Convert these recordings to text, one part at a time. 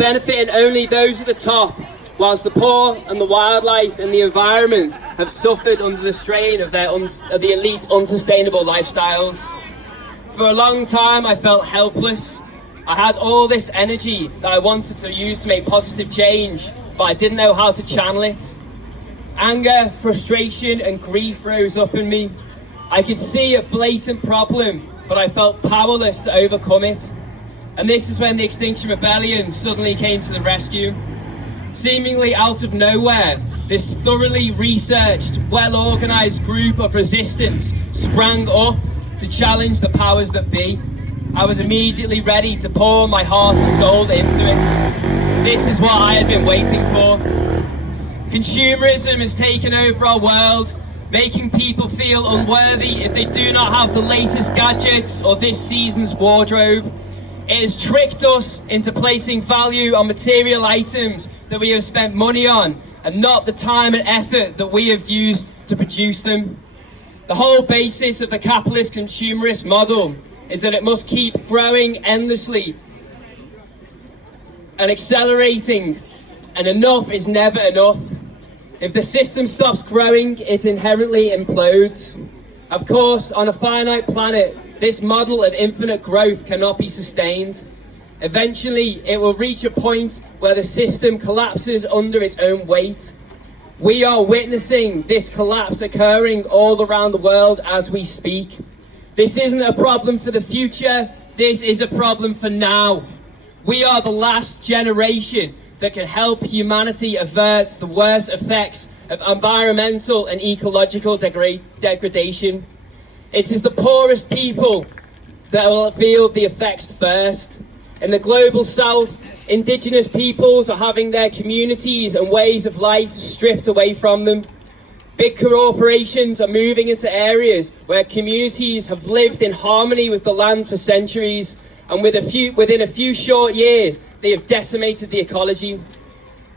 benefiting only those at the top, whilst the poor and the wildlife and the environment have suffered under the strain of the elite's unsustainable lifestyles. For a long time, I felt helpless. I had all this energy that I wanted to use to make positive change, but I didn't know how to channel it. Anger, frustration, and grief rose up in me. I could see a blatant problem, but I felt powerless to overcome it. And this is when the Extinction Rebellion suddenly came to the rescue. Seemingly out of nowhere, this thoroughly researched, well-organised group of resistance sprang up to challenge the powers that be. I was immediately ready to pour my heart and soul into it. This is what I had been waiting for. Consumerism has taken over our world, making people feel unworthy if they do not have the latest gadgets or this season's wardrobe. It has tricked us into placing value on material items that we have spent money on and not the time and effort that we have used to produce them. The whole basis of the capitalist consumerist model is that it must keep growing endlessly and accelerating, and enough is never enough. If the system stops growing, it inherently implodes. Of course, on a finite planet, this model of infinite growth cannot be sustained. Eventually, it will reach a point where the system collapses under its own weight. We are witnessing this collapse occurring all around the world as we speak. This isn't a problem for the future, this is a problem for now. We are the last generation that can help humanity avert the worst effects of environmental and ecological degradation. It is the poorest people that will feel the effects first. In the global south, indigenous peoples are having their communities and ways of life stripped away from them. Big corporations are moving into areas where communities have lived in harmony with the land for centuries, and within a few short years, they have decimated the ecology.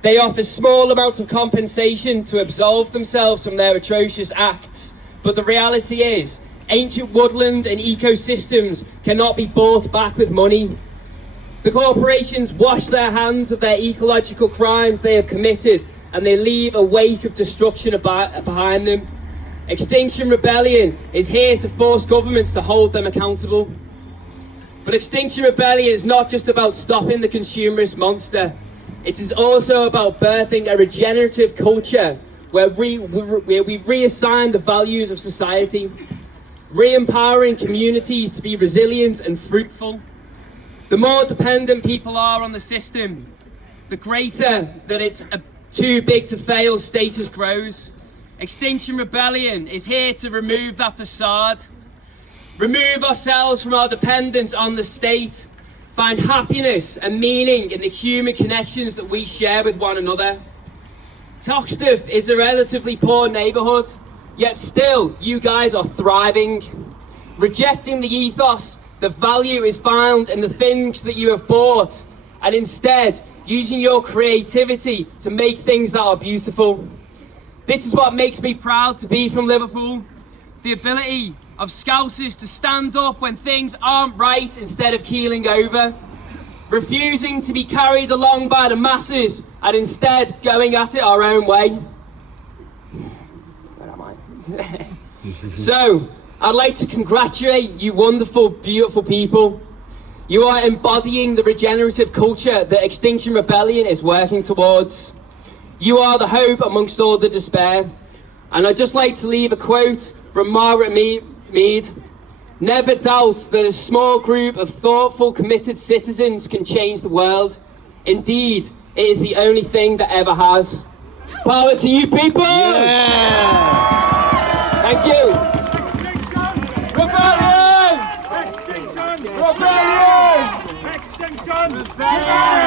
They offer small amounts of compensation to absolve themselves from their atrocious acts, but the reality is, ancient woodland and ecosystems cannot be bought back with money. The corporations wash their hands of their ecological crimes they have committed, and they leave a wake of destruction behind them. Extinction Rebellion is here to force governments to hold them accountable. But Extinction Rebellion is not just about stopping the consumerist monster. It is also about birthing a regenerative culture where we reassign the values of society, re-empowering communities to be resilient and fruitful. The more dependent people are on the system, the greater that it's too big to fail status grows. Extinction Rebellion is here to remove that facade, remove ourselves from our dependence on the state, find happiness and meaning in the human connections that we share with one another. Toxteth is a relatively poor neighbourhood, yet still you guys are thriving. Rejecting the ethos, the value is found in the things that you have bought, and instead using your creativity to make things that are beautiful. This is what makes me proud to be from Liverpool. The ability of Scousers to stand up when things aren't right instead of keeling over. Refusing to be carried along by the masses and instead going at it our own way. Where am I? So, I'd like to congratulate you wonderful, beautiful people. You are embodying the regenerative culture that Extinction Rebellion is working towards. You are the hope amongst all the despair. And I'd just like to leave a quote from Margaret Mead. Never doubt that a small group of thoughtful, committed citizens can change the world. Indeed, it is the only thing that ever has. Power to you people! Yeah. Thank you. Rebellion! Extinction! Rebellion! Extinction! Rebellion!